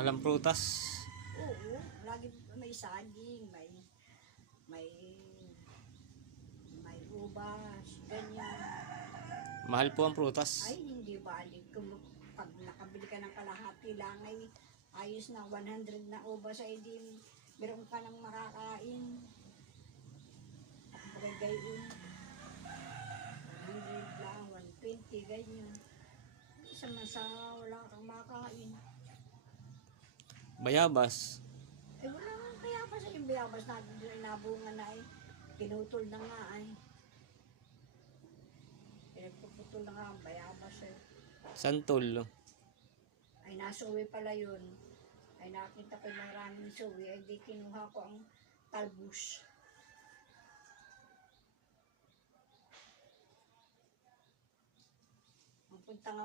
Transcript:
Mahal ang prutas. Oo, lagi may saging, may ubas, ganyan. Mahal po ang prutas. Ay, hindi balik. Kung pag nakabili ka ng kalahati lang ay ayos na 100 na ubas ay di meron ka nang makakain. Gayon. 100 lang, 120, ganyan. Sa wala kang makakain. Bayabas. Eh wala nga bayabas ay yung bayabas natin doon nabunga na ay pinutol na nga ay. Pinagpuputol na nga ang bayabas eh. Santol. Ay nasuwi pala yun. Ay nakita ko maraming suwi ay di kinuha ko ang talbos. Ang punta nga